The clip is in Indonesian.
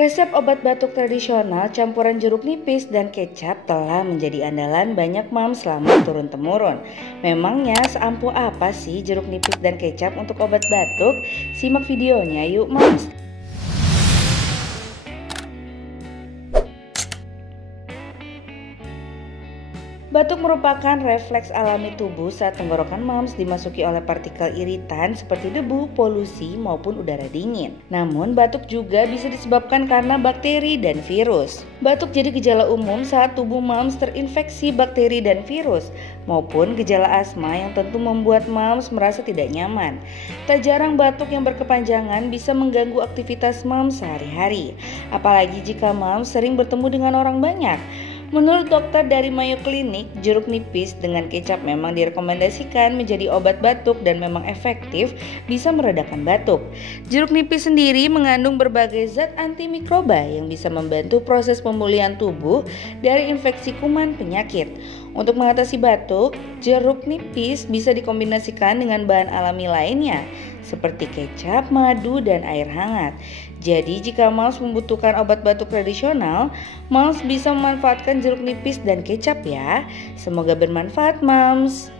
Resep obat batuk tradisional campuran jeruk nipis dan kecap telah menjadi andalan banyak mams selama turun-temurun. Memangnya seampuh apa sih jeruk nipis dan kecap untuk obat batuk? Simak videonya yuk mams. Batuk merupakan refleks alami tubuh saat tenggorokan mams dimasuki oleh partikel iritan seperti debu, polusi, maupun udara dingin. Namun, batuk juga bisa disebabkan karena bakteri dan virus. Batuk jadi gejala umum saat tubuh mams terinfeksi bakteri dan virus, maupun gejala asma yang tentu membuat mams merasa tidak nyaman. Tak jarang batuk yang berkepanjangan bisa mengganggu aktivitas mams sehari-hari, apalagi jika mams sering bertemu dengan orang banyak. Menurut dokter dari Mayo Clinic, jeruk nipis dengan kecap memang direkomendasikan menjadi obat batuk dan memang efektif bisa meredakan batuk. Jeruk nipis sendiri mengandung berbagai zat antimikroba yang bisa membantu proses pemulihan tubuh dari infeksi kuman penyakit. Untuk mengatasi batuk, jeruk nipis bisa dikombinasikan dengan bahan alami lainnya seperti kecap, madu, dan air hangat. Jadi jika mams membutuhkan obat batuk tradisional, mams bisa memanfaatkan jeruk nipis dan kecap ya. Semoga bermanfaat mams.